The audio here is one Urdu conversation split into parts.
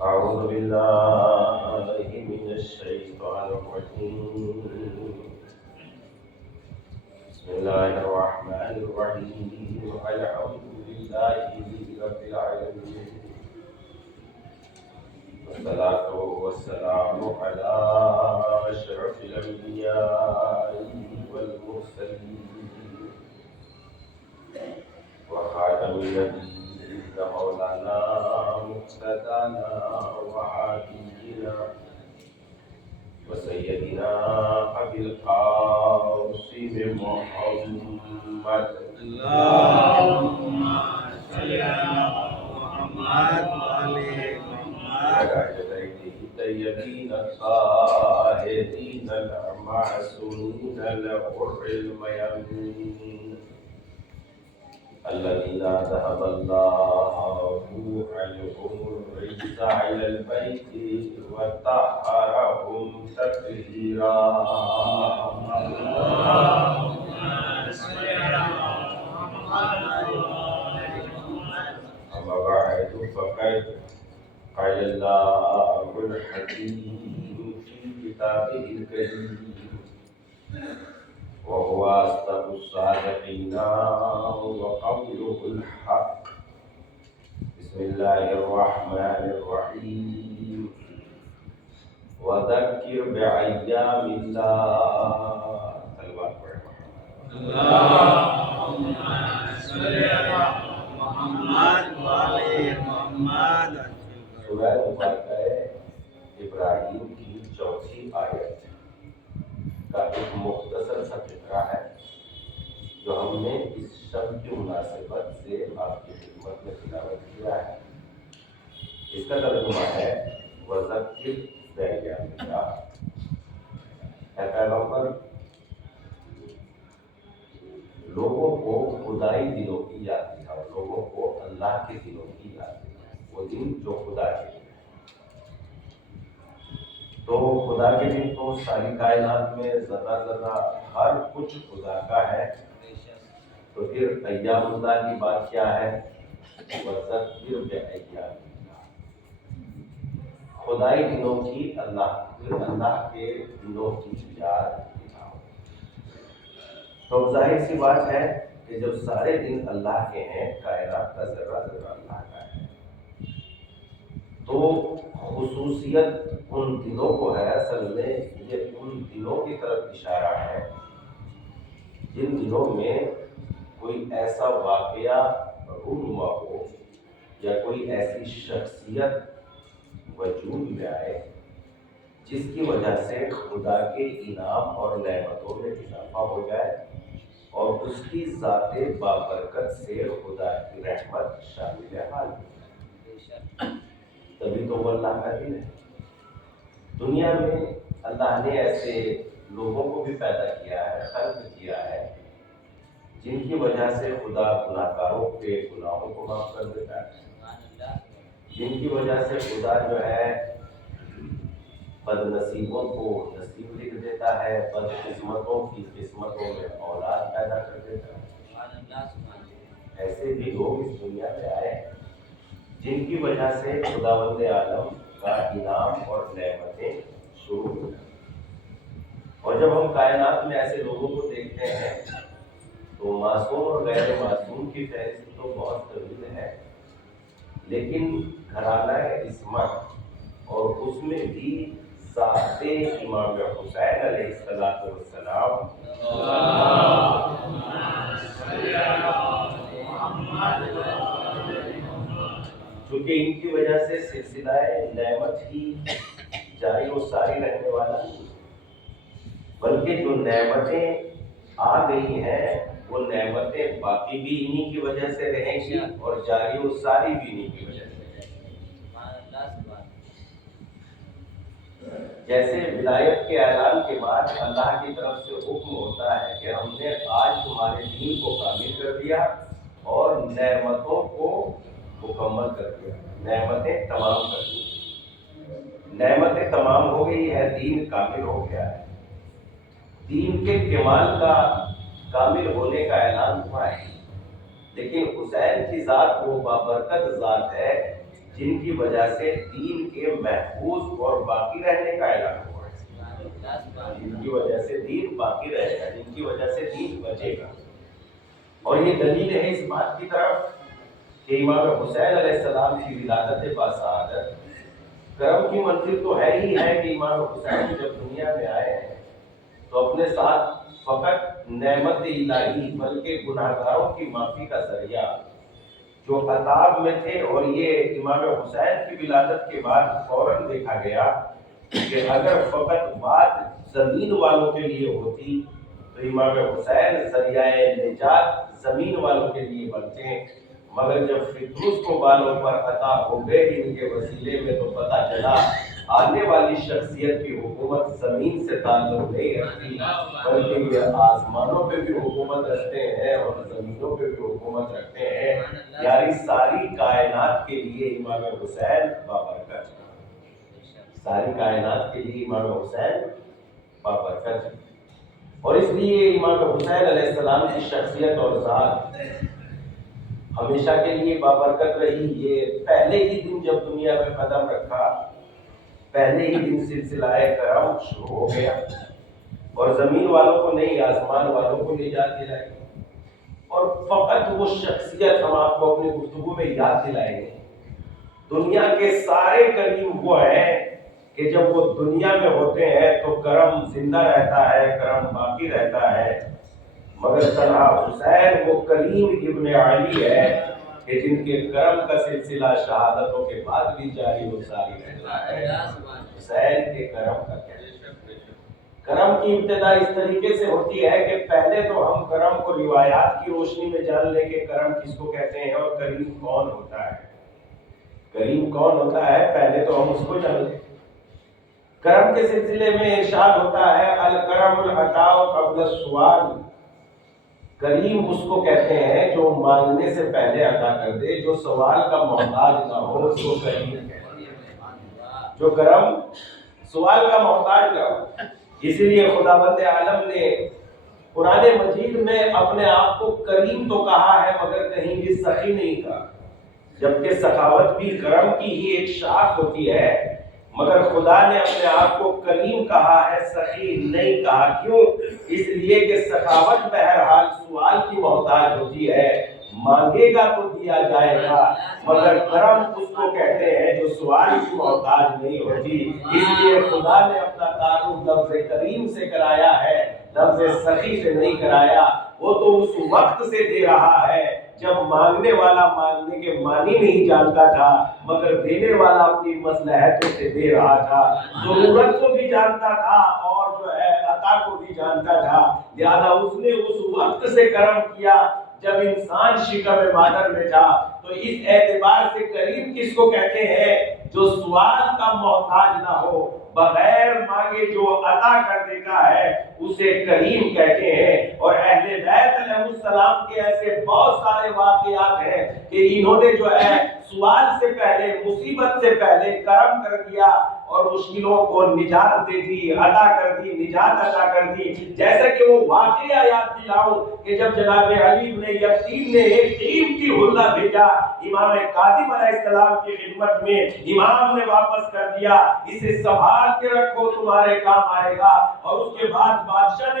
أعوذ بالله من الشيطان الرجيم. بسم الله الرحمن الرحيم. الحمد لله رب العالمين، والصلاة والسلام على أشرف الأنبياء والمرسلين وخاتم النبيين مولانا مقتدانا وحبيبنا وسيدنا أبي القاسم محمد. اللهم صل على محمد وعلى محمد. الطيبين الطاهرين المعصومين الغر الميامين الذين ذهب الله عنهم الرجس إلى البيت وطهرهم تطهيرا. اللهم صل على محمد وعلى محمد. أما بعد فقد قال الله الحكيم في كتابه الكريم وهو أصدق الصادقين وقوله الحق. بسم الله الرحمن الرحيم. وذكر بأيام الله. اللهم صل على محمد وعلى محمد. سورہ مبارکہ ابراہیم کی چوتھی آیت کا ایک مختصر سا فقرہ ہے جو ہم نے اس شب کی مناسبت سے آپ کی خدمت میں تلاوت کیا ہے. اس کا ترجمہ ہے وذکر بأیام اللہ. اے پیغمبر، لوگوں کو خدائی دنوں کی یاد دلاؤ، لوگوں کو اللہ کے دنوں کی یاد دلاؤ، وہ دن جو خدا کے دن. تو خدا کے دن تو ساری کائنات میں ذرہ ذرہ ہر کچھ خدا کا ہے. تو پھر ایام اللہ کی بات کیا ہے؟ وذکر بأیام اللہ، خدائی دنوں کی اللہ کے دنوں کی یاد دلاؤ. تو ظاہر سی بات ہے کہ جب سارے دن اللہ کے ہیں، کائنات کا ذرہ ذرہ اللہ کا ہے، تو خصوصیت ان دنوں کو ہے. اصل میں یہ ان دنوں کی طرف اشارہ ہے جن دنوں میں کوئی ایسا واقعہ رونما ہو یا کوئی ایسی شخصیت وجود میں آئے جس کی وجہ سے خدا کے انعام اور نعمتوں میں اضافہ ہو جائے اور اس کی ذات بابرکت سے خدا کی رحمت شامل حال ہو جائے. تبھی تو وہ اللہ کا دن ہے. دنیا میں اللہ نے ایسے لوگوں کو بھی پیدا کیا ہے، خلق کیا ہے، جن کی وجہ سے خدا گناہ کاروں کے گناہوں کو معاف کر دیتا ہے، جن کی وجہ سے خدا جو ہے بد نصیبوں کو نصیب لکھ دیتا ہے، بد قسمتوں کی قسمتوں میں اولاد پیدا کر دیتا ہے. ایسے بھی لوگ اس دنیا میں آئے جن کی وجہ سے خداوند عالم کا انعام اور نعمتیں شروع ہو جائیں. اور جب ہم کائنات میں ایسے لوگوں کو دیکھتے ہیں تو معصوم اور غیر معصوم کی فہرست تو بہت طویل ہے، لیکن گھرانہ عصمت اور اس میں بھی ذات امام حسین علیہ السلام چونکہ ان کی وجہ سے سلسلہ نعمت ہی جاری و ساری رہنے والا نہیں، بلکہ جو نعمتیں آ گئی ہیں وہ نعمتیں باقی بھی انہی کی وجہ سے رہیں گی اور جاری و ساری بھی انہی کی وجہ سے رہیں گی. جیسے ولایت کے اعلان کے بعد اللہ کی طرف سے حکم ہوتا ہے کہ ہم نے آج تمہارے دین کو کامل کر دیا اور نعمتوں کو مکمل کر دیا، نعمتیں تمام کر دی. نعمتیں تمام ہو گئی ہے، دین کامل ہو گیا ہے. دین کے کمال کا کامل ہونے کا اعلان ہوا ہے، لیکن حسین کی ذات وہ بابرکت ذات ہے جن کی وجہ سے دین کے محفوظ اور باقی رہنے کا اعلان ہوا ہے، جن کی وجہ سے دین باقی رہے گا، جن کی وجہ سے دین بچے گا۔ اور یہ دلیل ہے اس بات کی طرف کہ امام حسین علیہ السلام کی ولادت باسعادت کرم کی منزل تو ہے ہی ہے کہ امام حسین جب دنیا میں آئے ہیں تو اپنے ساتھ فقط نعمت الہی بلکہ گناہگاروں کی معافی کا ذریعہ جو عطاب میں تھے، اور یہ امام حسین کی ولادت کے بعد فوراً دیکھا گیا کہ اگر فقط بات زمین والوں کے لیے ہوتی تو امام حسین ذریعہ نجات زمین والوں کے لیے بنتے ہیں، مگر جب فردوس کو بالوں پر عطا ہو گئے ان کے وسیلے میں تو پتہ چلا آنے والی شخصیت کی حکومت زمین سے تعلق نہیں رکھتی بلکہ یہ آسمانوں پہ بھی حکومت رکھتے ہیں اور زمینوں پہ بھی حکومت رکھتے ہیں، یعنی ساری کائنات کے لیے امام حسین بابرکت، ساری کائنات کے لیے امام حسین بابرکت۔ اور اس لیے امام حسین علیہ السلام کی شخصیت اور ذات ہمیشہ کے لیے بابرکت رہی۔ یہ پہلے ہی دن جب دنیا میں قدم رکھا، پہلے ہی دن سلسلہ کرم شروع ہو گیا، اور زمین والوں کو نہیں آسمان والوں کو نجات دلائی۔ اور فقط وہ شخصیت ہم آپ کو اپنی گفتگو میں یاد دلائیں گے، دنیا کے سارے کریم وہ ہیں کہ جب وہ دنیا میں ہوتے ہیں تو کرم زندہ رہتا ہے، کرم باقی رہتا ہے، مگر تنہا حسین وہ کریم ابن علی ہے کہ جن کے کرم کا سلسلہ شہادتوں کے بعد بھی جاری و ساری رہتا ہے۔ حسین کے کرم کا کیا؟ کرم کی ابتدا اس طریقے سے ہوتی ہے کہ پہلے تو ہم کرم کو روایات کی روشنی میں جان لیں کہ کرم کس کو کہتے ہیں اور کریم کون ہوتا ہے۔ کریم کون ہوتا ہے پہلے تو ہم اس کو جان لیں۔ کرم کے سلسلے میں ارشاد ہوتا ہے الکرم العطاء قبل السؤال، کریم اس کو کہتے ہیں جو مانگنے سے پہلے عطا کر دے، جو سوال کا محتاج نہ ہو اس کو کریم کہتے ہیں، جو کرم سوال کا محتاج نہ ہو۔ اسی لیے خداوند عالم نے قرآن مجید میں اپنے آپ کو کریم تو کہا ہے مگر کہیں بھی سخی نہیں کہا، جبکہ سخاوت بھی کرم کی ہی ایک شاخ ہوتی ہے، مگر خدا نے اپنے آپ کو کریم کہا ہے، سخی نہیں کہا۔ کیوں؟ اس لیے کہ سخاوت بہرحال سوال کی محتاج ہوتی ہے، مانگے گا تو دیا جائے گا، مگر کرم اس کو کہتے ہیں جو سوال کی محتاج نہیں ہوتی۔ اس لیے خدا نے اپنا تعارف لفظ کریم سے کرایا ہے، لفظ سخی سے نہیں کرایا۔ وہ تو اس وقت سے دے رہا ہے جب مانگنے والا مانگنے کے معنی نہیں جانتا تھا، مگر دینے والا اپنی مصلحتوں سے دے رہا تھا، ضرورت کو بھی جانتا تھا اور جو ہے عطا کو بھی جانتا تھا، لہذا اس نے اس وقت سے کرم کیا جب انسان شکم مادر میں تھا۔ تو اس اعتبار سے کریم کس کو کہتے ہیں؟ جو سوال کا محتاج نہ ہو، بغیر مانگے جو عطا کر دیتا ہے اسے کریم کہتے ہیں۔ اور اہل بیت علیہ السلام کے ایسے بہت سارے واقعات ہیں کہ انہوں نے جو ہے سوال سے پہلے، مصیبت سے پہلے کرم کر دیا اور مشکلوں کو نجات دے دی، عطا کر دی، نجات عطا کر دی۔ جیسا کہ وہ واقعہ یاد دلاؤں کہ جب جناب علی بن یقین نے ایک قیمتی حلہ بھیجا امام کاظم علیہ السلام کی خدمت میں، امام نے واپس کر دیا، اسے سنبھال کے رکھو تمہارے کام آئے گا۔ اور اس کے بعد بادشاہ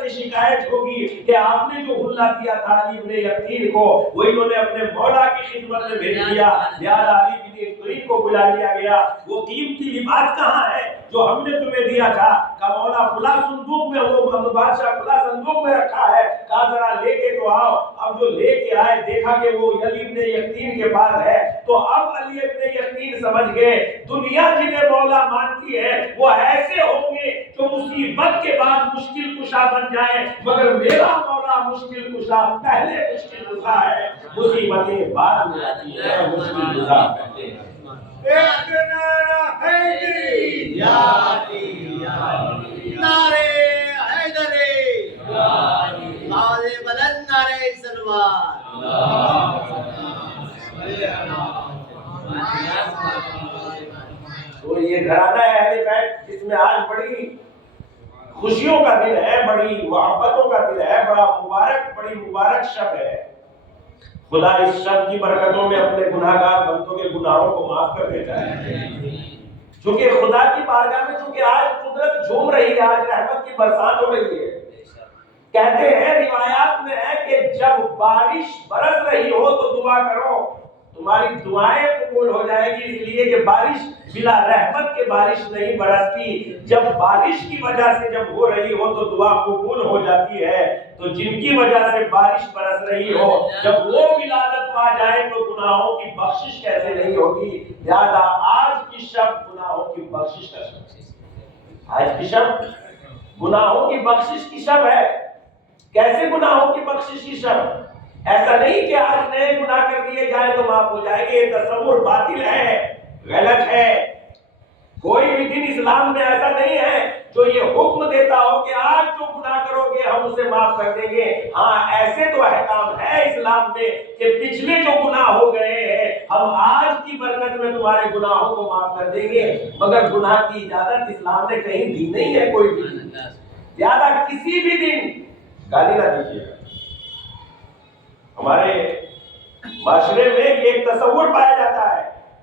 سے شکایت ہوگی کہ آپ نے جو حلہ دیا تھا علی بن یقین کو وہ انہوں نے اپنے مولا کی خدمت میں بھیج دیا، لہذا علی بن یقین کو بلا لیا گیا۔ وہ قیمتی لباس کہاں ہے جو ہم نے تمہیں دیا تھا؟ کہ مولا فلاں صندوق میں، وہ بادشاہ فلاں صندوق میں رکھا ہے، کہا ذرا لے کے تو آؤ۔ اب جو لے کے آئے دیکھا کہ وہ علی بن یقین کے پاس ہے، تو اب علی بن یقین سمجھ گئے دنیا جنہیں مولا مانتی ہے وہ ایسے ہوں گے جو مصیبت کے بعد مشکل کشا بن جائے، مگر میرا مولا مشکل کشا پہلے مشکل کشا ہے، مصیبتیں بعد میں آتی ہیں، مشکل کشا پہلے ہے۔ نعرے حیدری، نعرے بلند، نعرے سلوان۔ تو یہ گھرانہ ہے اہل بیت جس میں آج بڑی خوشیوں کا دن ہے، بڑی محبتوں کا دن ہے، بڑی مبارک شب ہے۔ خدا اس شب کی برکتوں میں اپنے گناہگار بندوں کے گناہوں کو معاف کر دیتا ہے. چونکہ خدا کی بارگاہ میں چونکہ آج قدرت جھوم رہی ہے, آج رحمت کی برسات ہو رہی ہے. کہتے ہیں روایات میں ہے کہ جب بارش برس رہی ہو تو دعا کرو, تمہاری دعائیں قبول ہو جائے گی, اس لیے کہ بارش بلا رحمت کے بارش نہیں برستی. جب بارش کی وجہ سے جب ہو رہی ہو تو دعا قبول ہو جاتی ہے. تو جن کی وجہ سے بارش برس رہی ہو, جب وہ ولادت پا جائے تو گناہوں کی بخشش کیسے نہیں ہوگی. لہذا آج کی شب گناہوں کی بخشش کا شب, آج کی شب گناہوں کی بخشش کی شب ہے. کیسے گناہوں کی بخشش کی شب؟ ایسا نہیں کہ آج نئے گناہ کر دیے جائیں تو معاف ہو جائیں گے. یہ تصور باطل ہے, غلط ہے. کوئی بھی دن اسلام میں ایسا نہیں ہے جو یہ حکم دیتا ہو کہ آج جو گناہ کرو گے ہم اسے معاف کر دیں گے. ہاں ایسے تو احکام ہے اسلام میں کہ پچھلے جو گناہ ہو گئے ہیں ہم آج کی برکت میں تمہارے گناہوں کو معاف کر دیں گے, مگر گناہ کی اجازت اسلام نے کہیں دی نہیں ہے کوئی بھی. زیادہ کسی بھی دن گالی نہ دیجیے. ہمارے معاشرے میں یہ ایک تصور پایا جاتا ہے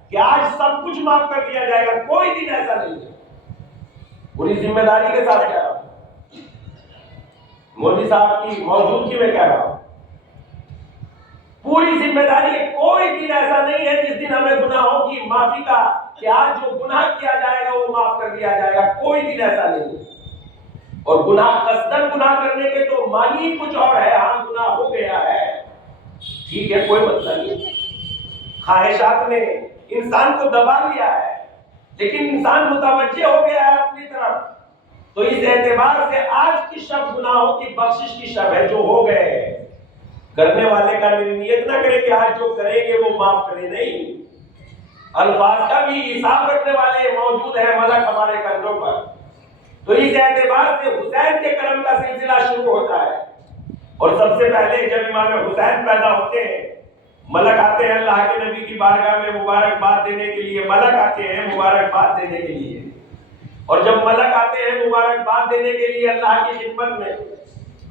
کہ آج سب کچھ معاف کر دیا جائے گا. کوئی دن ایسا نہیں ہے. پوری ذمہ داری کے ساتھ کہہ رہا ہوں, مولوی صاحب کی موجودگی میں کہہ رہا ہوں, پوری ذمہ داری ہے. کوئی دن ایسا نہیں ہے جس دن ہمیں گناہوں کی معافی کا کہ آج جو گناہ کیا جائے گا وہ معاف کر دیا جائے گا. کوئی دن ایسا نہیں ہے. اور گناہ قصدن گناہ کرنے کے تو معنی کچھ اور ہے. ہاں گناہ ہو گیا ہے, ٹھیک ہے, کوئی مسئلہ نہیں. خواہشات نے انسان کو دبا لیا ہے, لیکن انسان متوجہ ہو گیا ہے اپنی طرف. تو اس اعتبار سے آج کی شب گناہوں کی بخشش کی شب ہے. جو ہو گئے کرنے والے کا نیت نہ کرے کہ آج جو کریں گے وہ معاف کرے, نہیں. الفاظ کا بھی حساب رکھنے والے موجود ہیں ملک ہمارے کندھوں پر. تو اس اعتبار سے حسین کے کرم کا سلسلہ شروع ہوتا ہے. اور سب سے پہلے جب امام حسین پیدا ہوتے ہیں, ملک آتے ہیں اللہ کے نبی کی بارگاہ میں مبارکباد دینے کے لیے. ملک آتے ہیں مبارکباد دینے کے لیے. اور جب ملک آتے ہیں مبارکباد دینے کے لیے اللہ کی خدمت میں,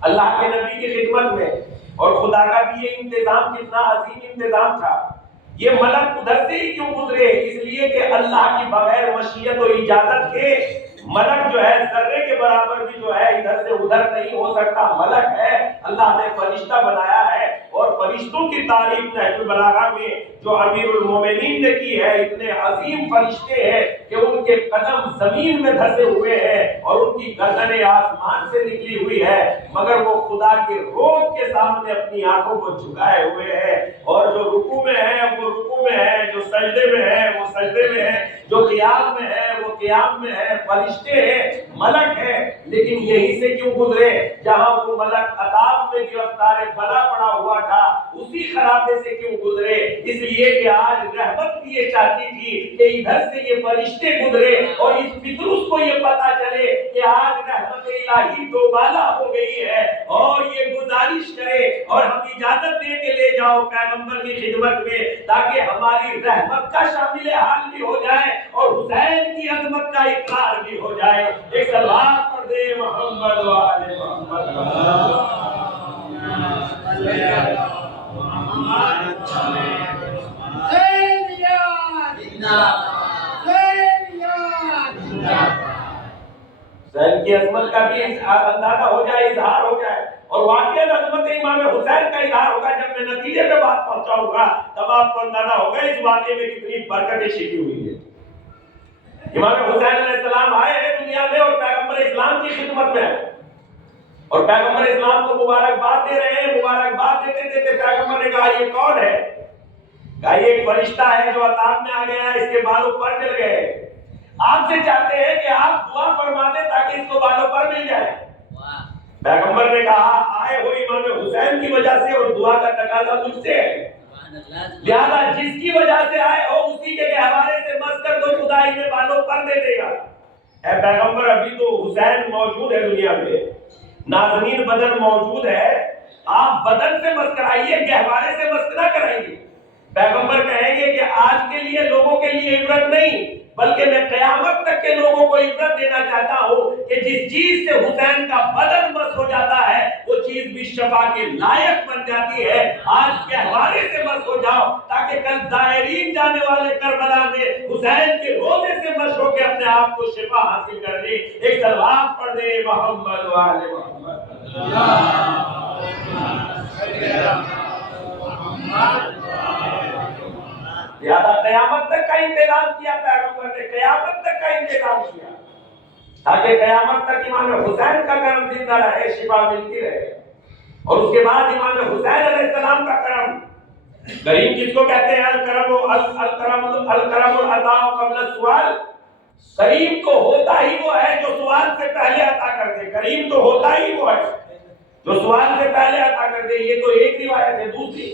اللہ کے نبی کی خدمت میں, اور خدا کا بھی یہ انتظام کتنا عظیم انتظام تھا. یہ ملک ادھر سے ہی کیوں گزرے؟ اس لیے کہ اللہ کی بغیر مشیت و اجازت کے ملک جو ہے ذرے کے برابر بھی جو ہے ادھر سے ادھر نہیں ہو سکتا. ملک ہے, اللہ نے فرشتہ بنایا ہے. اور فرشتوں کی تعریف نہج البلاغہ میں جو امیر المومنین نے کی ہے, اتنے عظیم فرشتے ہیں کہ ان کے قدم زمین میں دھسے ہوئے ہیں اور ان کی گردنیں آسمان سے نکلی ہوئی ہے, مگر وہ خدا کے روب کے سامنے اپنی آنکھوں کو جھکائے ہوئے ہیں. اور جو رکوع میں ہے وہ رکوع میں ہے, جو سجدے میں ہے وہ سجدے میں ہے, جو قیام میں ہے وہ قیام میں ہے. فرشتے ہیں, ملک ہے, لیکن یہی سے کیوں گزرے جہاں وہ ملک عذاب میں گرفتار بلا پڑا ہوا تھا, اسی خرابے سے کیوں گزرے؟ اس لیے کہ آج رحمت بھی یہ چاہتی تھی کہ ادھر سے یہ فرشتے گزرے اور اس پتروس کو یہ پتا چلے کہ آج رحمت الہی دوبالا ہو گئی ہے, اور یہ گزارش کرے اور ہم اجازت دے کے لے جاؤ پیغمبر کی خدمت میں, تاکہ ہماری رحمت کا شامل حال بھی ہو جائے اور حسین کی عظمت کا اقرار بھی ہو جائے. ایک صلوات پڑھ دے محمد و آل محمد. حسین کی عظمت کا بھی اندازہ ہو جائے, اظہار ہو جائے, اور واقعی عظمت امام حسین کا اظہار ہوگا. جب میں نتیجے پہ بات پہنچاؤں گا تب آپ کو اندازہ ہوگا اس واقعے میں کتنی برکتیں چھپی ہوئی ہے. امام حسین علیہ السلام آئے ہیں دنیا میں اور پیغمبر اسلام کی خدمت میں ہیں, اور پیغمبر اسلام کو مبارکباد دے رہے ہیں. مبارکباد دیتے دیتے پیغمبر نے کہا یہ کون ہے؟ کہا یہ ایک فرشتہ ہے جو عطاب میں آ گیا ہے, اس کے بالوں پر چل گئے. آپ سے چاہتے ہیں کہ آپ دعا فرما دیں تاکہ اس کو بالوں پر مل جائے. پیغمبر نے کہا آئے ہو امام حسین کی وجہ سے اور دعا کا تقاضا مجھ سے ہے, لہذا جس کی وجہ سے آئے ہو اسی کے گہوارے سے مس کر دو, خدا انہیں بالوں پر دے دے گا. اے پیغمبر ابھی تو حسین موجود ہے دنیا میں, نازنین بدن موجود ہے, آپ بدن سے مس کرائیے, گہوارے سے مس نہ کرائیے. پیغمبر کہیں گے کہ آج کے لیے لوگوں کے لیے لیے عبرت نہیں، بلکہ میں قیامت تک کے لوگوں کو عبرت دینا چاہتا ہوں کہ جس چیز سے حسین کا بدن مس ہو جاتا ہے وہ چیز بھی شفا کے لائق بن جاتی ہے۔ آج گہوارے سے مس ہو جاؤ تاکہ کل زائرین جانے والے کربلا میں حسین کے روزے سے مس ہو کے اپنے آپ کو شفا حاصل کر لیں۔ ایک صلوات پڑھ دے محمد والے محمد۔ لہذا قیامت تک کا انتظام کیا پیغمبر نے، قیامت تک کا انتظام کیا تاکہ قیامت تک امام حسین کا کرم زندہ رہے، شفا ملتی رہے۔ اور اس کے بعد امام حسین علیہ السلام کا کرم، کریم کس کو کہتے ہیں؟ الکرم العطاء قبل السؤال۔ کریم تو ہوتا ہی وہ ہے جو سوال سے پہلے عطا کر دے، کریم تو ہوتا ہی وہ ہے جو سوال سے پہلے عطا کر دے۔ یہ تو ایک روایت ہے۔ دوسری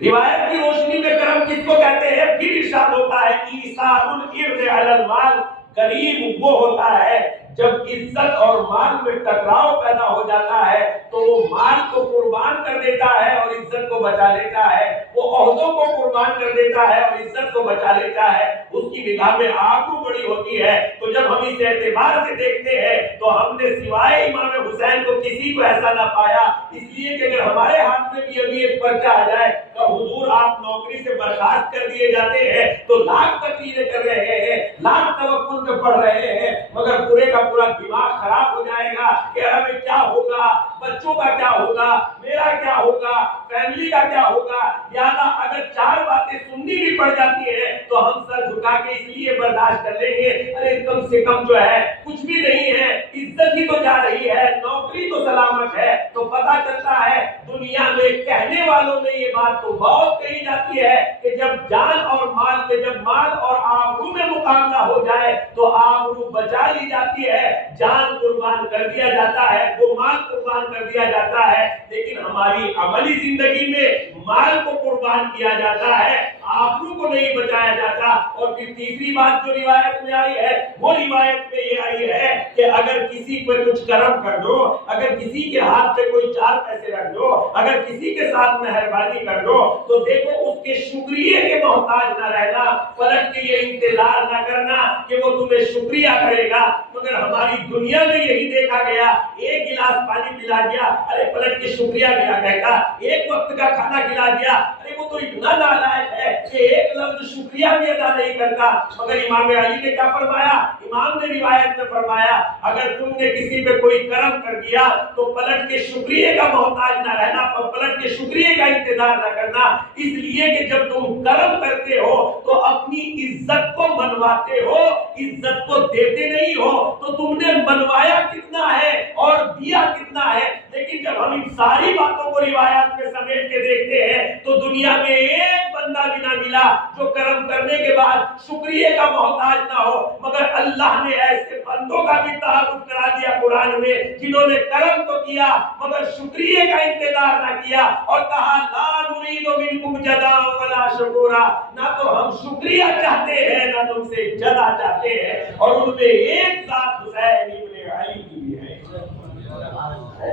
روایت کی روشنی میں کرم کس کو کہتے ہیں؟ پھر ارشاد ہوتا ہے ایثار الارض علی المال، کریم وہ ہوتا ہے جب عزت اور مال میں ٹکراؤ پیدا ہو جاتا ہے تو وہ مال کو قربان کر دیتا ہے اور عزت کو بچا لیتا ہے، وہ عہدوں کو قربان کر دیتا ہے اور عزت کو بچا لیتا ہے، اس کی نگاہ میں آبرو بڑی ہوتی ہے۔ تو جب ہم اس اعتبار سے دیکھتے ہیں تو ہم نے سوائے امام حسین کو کسی کو ایسا نہ پایا، اس لیے کہ اگر ہمارے ہاتھ میں بھی ابھی ایک پرچہ آ جائے کہ حضور آپ نوکری سے برخاست کر دیے جاتے ہیں تو لاکھ تقریریں کر رہے ہیں، لاکھ توکل پہ پڑھ رہے ہیں، مگر پورے کا پورا دماغ خراب ہو جائے گا کہ ہمیں کیا ہوگا، بچوں کا کیا ہوگا، میرا کیا ہوگا، فیملی کا کیا ہوگا۔ یاد اگر چار باتیں سننی بھی پڑ جاتی ہیں تو ہم سر جھکا کے اس لیے برداشت کر لیں گے، ارے کم سے کم جو ہے کچھ بھی نہیں ہے، عزت ہی تو جا رہی ہے، نوکری تو سلامت ہے۔ تو پتہ چلتا ہے دنیا میں کہنے والوں میں یہ بات تو بہت کہی جاتی ہے کہ جب جان اور مال میں، جب مال اور آبرو میں مقابلہ ہو جائے تو آبرو بچا لی جاتی ہے، جان قربان کر دیا جاتا ہے، وہ مال قربان کر دیا جاتا ہے۔ لیکن ہماری عملی زندگی میں مال کو قربان کیا جاتا ہے، آبرو کو نہیں بچایا جاتا۔ اور پھر تیسری بات جو روایت میں آئی ہے وہ روایت میں یہ آئی ہے کہ اگر کسی پہ کچھ کرم کر دو، اگر کسی کے ہاتھ پہ کوئی چار پیسے رکھ دو، اگر کسی کے ساتھ مہربانی کر دو تو دیکھو اس کے شکریہ کے محتاج نہ رہنا، پلٹ کے یہ انتظار نہ کرنا کہ وہ تمہیں شکریہ کرے گا۔ مگر ہماری دنیا میں یہی دیکھا گیا، ایک گلاس پانی پلا دیا، ارے پلٹ کے شکریہ کیا کہتا، ایک وقت کا کھانا کھلا دیا، ارے وہ تو اتنا نالائق ہے کہ ایک لفظ شکریہ بھی ادا نہیں کرتا۔ مگر امام علی نے کیا فرمایا؟ امام نے روایت میں فرمایا اگر تم نے کسی پہ کوئی کرم کر دیا تو پلٹ کے شکریہ کا محتاج نہ رہنا، پلٹ کے شکریہ کا انتظار نہ کرنا، اس لیے کہ جب تم کرم کرتے ہو تو اپنی عزت کو منواتے ہو، عزت کو دیتے نہیں ہو۔ تو تم نے منوایا کتنا ہے اور دیا کتنا ہے، لیکن جب ہم ان ساری باتوں کو روایات میں سمیٹ کے دیکھتے ہیں تو دنیا میں ایک بندہ بھی نہ ملا جو کرم کرنے کے بعد شکریہ کا محتاج نہ ہو۔ مگر اللہ نے ایسے بندوں کا بھی تعارف کرا دیا قرآن میں جنہوں نے کرم تو کیا مگر شکریہ کا انتظار نہ کیا، اور کہا لا نرید منکم جزاء ولا شکورا، نہ تو ہم شکریہ چاہتے ہیں نہ تم سے جزا چاہتے ہیں۔ اور ان میں ایک ذات حسین ابن علی کی بھی ہے،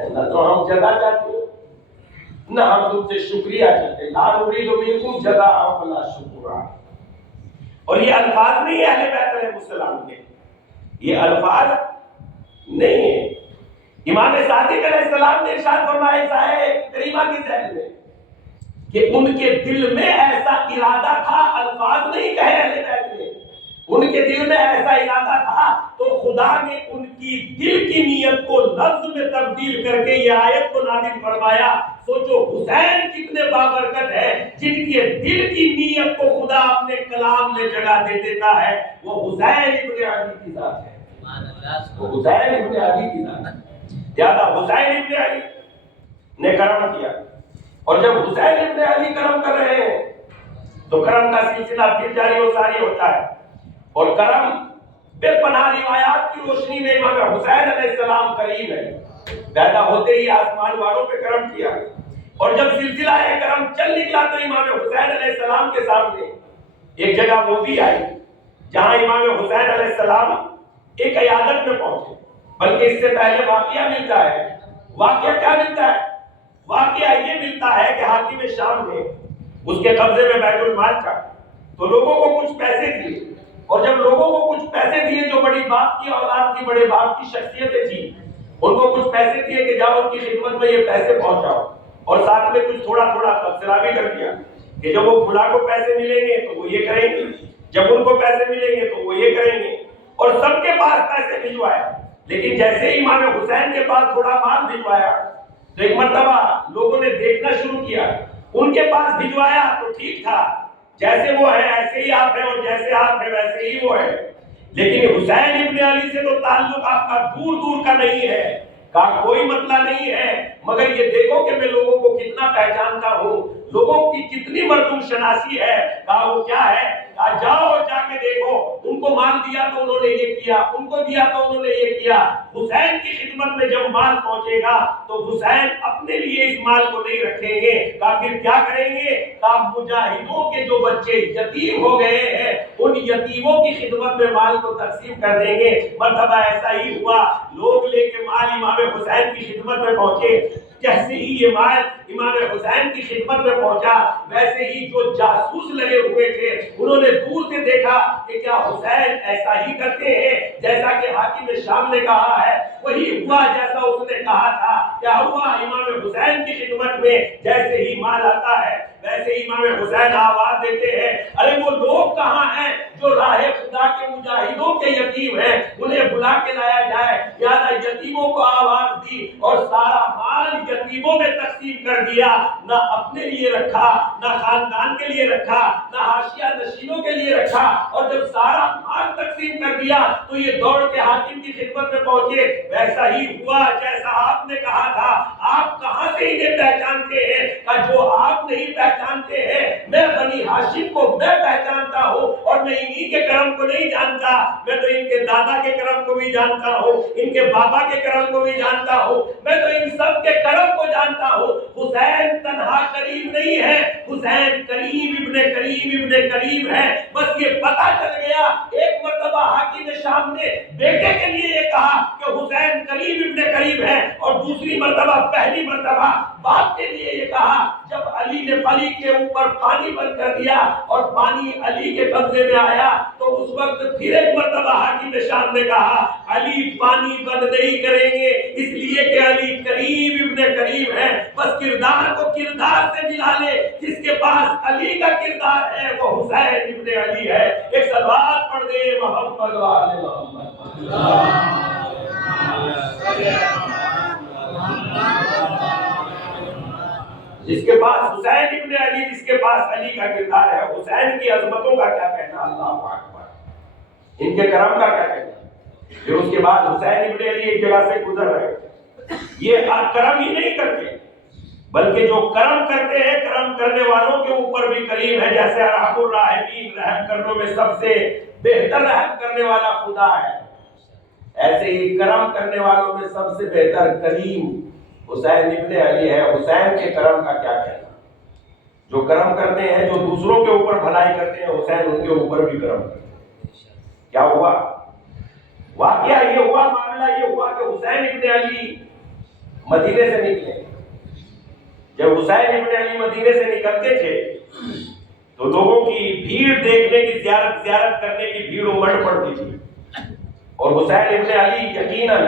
نہ تو ہم جزا چاہتے ہیں نہ ہم تم سے شکریہ چاہتے، لا نرید منکم جزاء ولا شکورا۔ اور یہ الفاظ نہیں ہے اہل بیت علیہ السلام کے، یہ الفاظ نہیں ہے۔ امام صادق علیہ السلام نے ارشاد فرمایا سایہ کریمہ کی ذہن میں کہ ان کے دل میں ایسا ارادہ تھا، الفاظ نہیں کہے اہل بیت نے، ان کے دل میں ایسا ارادہ تھا تو خدا نے ان کی دل کی نیت کو لفظ میں تبدیل کر کے یہ آیت کو نازل فرمایا۔ سوچو حسین کتنے بابرکت ہے جن کے دل کی نیت کو خدا اپنے کلام میں جگہ دے دیتا ہے، وہ حسین ابن علی کی ذات ہے، وہ حسین ابن علی کی ذات ہے۔ زیادہ حسین ابن علی نے کرم کیا، اور جب حسین ابن علی کرم کر رہے ہیں تو کرم کا سلسلہ پھر جاری و ساری ہوتا ہے، اور کرم بے پناہ روایات کی روشنی میں امام حسین علیہ السلام کریم ہے، پیدا ہوتے ہی آسمان والوں پہ کرم کیا، اور جب سلسلہ کرم چل نکلا تو امام حسین علیہ السلام کے سامنے ایک جگہ وہ بھی آئی جہاں امام حسین علیہ السلام ایک عیادت میں پہنچے، بلکہ اس سے پہلے واقعہ ملتا ہے۔ واقعہ کیا ملتا ہے؟ واقعہ یہ ملتا ہے کہ حاکم شام نے اس کے قبضے میں بیت المال تھا، تو لوگوں کو کچھ پیسے دیے، اور جب لوگوں کو کچھ پیسے دیے، جو بڑی باپ کی اولاد تھی، بڑے باپ کی شخصیتیں تھی، ان کو کچھ پیسے دیے کہ جاؤ ان کی خدمت میں یہ پیسے پہنچاؤ، اور ساتھ میں کچھ تھوڑا تھوڑا تبصرہ بھی کر دیا کہ جب وہ فلاں کو پیسے ملیں گے تو وہ یہ کریں گے، جب ان کو پیسے ملیں گے تو وہ یہ کریں گے، اور سب کے پاس پیسے بھجوایا۔ لیکن جیسے ہی امام حسین کے پاس تھوڑا مال بھجوایا تو ایک مرتبہ لوگوں نے دیکھنا شروع کیا، ان کے پاس بھجوایا تو ٹھیک تھا، جیسے وہ ہے ایسے ہی آپ ہیں، اور جیسے آپ ہیں ویسے ہی وہ ہے، لیکن حسین ابن علی سے تو تعلق آپ کا دور دور کا نہیں ہے، کا کوئی مسئلہ نہیں ہے، مگر یہ دیکھو کہ میں لوگوں کو کتنا پہچانتا ہوں، لوگوں کی کتنی مردم شناسی ہے، کہا وہ کیا ہے، کہا جاؤ اور جا کے دیکھو، ان کو مال دیا تو انہوں نے یہ کیا، ان کو دیا تو انہوں نے یہ کیا۔ حسین کی خدمت میں جب مال پہنچے گا تو حسین اپنے لیے اس مال کو نہیں رکھیں گے، کہا پھر کیا کریں گے، کہا مجاہدوں کے جو بچے یتیم ہو گئے ہیں ان یتیموں کی خدمت میں مال کو تقسیم کر دیں گے۔ مرتبہ ایسا ہی ہوا، لوگ لے کے مال امام حسین کی خدمت میں پہنچے، جیسے ہی یہ مال امام حسین کی خدمت میں پہنچا ویسے ہی جو جاسوس لگے ہوئے تھے انہوں نے دور سے دیکھا کہ کیا حسین ایسا ہی کرتے ہیں جیسا کہ حاکم شام نے کہا ہے، وہی ہوا جیسا اس نے کہا تھا۔ کیا ہوا، امام حسین کی خدمت میں جیسے ہی مال آتا ہے ویسے ہی امام حسین آواز دیتے ہیں، ارے وہ لوگ کہاں ہیں جو راہ خدا کے مجاہدوں کے یتیم ہیں، انہیں بلا کے لایا جائے۔ لہٰذا یتیموں کو آواز دی اور سارا مال یتیموں میں تقسیم کر دیا، نہ اپنے لیے رکھا، نہ خاندان کے لیے رکھا، نہ حاشیہ نشینوں کے لیے رکھا، اور جب سارا مال تقسیم کر دیا تو یہ دوڑ کے حاکم کی خدمت میں پہنچے، ویسا ہی ہوا جیسا آپ نے کہا تھا۔ آپ کہاں سے انہیں پہچانتے ہیں، کہ جو آپ نہیں پہچانتے ہیں میں بنی ہاشم کو میں پہچانتا ہوں، اور میں انہی کے کرم کو نہیں جانتا، میں تو ان کے دادا کے کرم کو بھی جانتا ہوں، ان کے بابا کے کرم کو بھی جانتا ہوں، میں تو ان سب کے کرم کو جانتا ہوں۔ حسین تنہا کریم نہیں ہے، حسین کریم ابن کریم ابن کریم ہے۔ بس یہ پتہ چل گیا، ایک مرتبہ حاکم شام نے بیٹے کے لیے یہ کہا کہ حسین کریم ابن کریم ہے، اور دوسری مرتبہ پہلی مرتبہ باپ کے لیے یہ کہا جب علی نے علی کے اوپر پانی بند کر دیا اور پانی علی کے قبضے میں آیا تو اس وقت پھر ایک مرتبہ حاکم شام نے کہا علی پانی بند نہیں کریں گے، اس لیے کہ علی کریم ابن کریم ہے۔ بس کردار کو کردار سے ملا لے، جس کے پاس علی کا کردار ہے وہ حسین ابن علی ہے۔ ایک صلوات پڑھ دے محمد و آل محمد۔ جس کے پاس حسین ابن علی، جس کے پاس علی کا کردار ہے، حسین کی عظمتوں کا کیا کہنا، اللہ اکبر، ان کے کرم کا کیا کہنا۔ پھر اس کے بعد حسین ابن علی ایک جگہ سے گزر رہے، یہ کرم ہی نہیں کرتے بلکہ جو کرم کرتے ہیں کرم کرنے والوں کے اوپر بھی کریم ہے، جیسے ارحم الراحمین، رحم کرنوں میں سب سے بہتر رحم کرنے والا خدا ہے، ایسے ہی کرم کرنے والوں میں سب سے بہتر کریم حسین ابن علی ہے۔ حسین کے کرم کا کیا کہنا، جو کرم کرتے ہیں، جو دوسروں کے اوپر بھلائی کرتے ہیں، حسین ان کے اوپر بھی کرم کرتے ہیں۔ کیا ہوا واقعہ، یہ ہوا معاملہ، یہ ہوا کہ حسین ابن علی مدینے سے نکلے۔ جب حسین ابن علی مدینے سے نکلتے تھے تو لوگوں کی بھیڑ دیکھنے کی، زیارت کرنے کی بھیڑ امڑ پڑتی تھی، اور حسین ابن علی یقیناً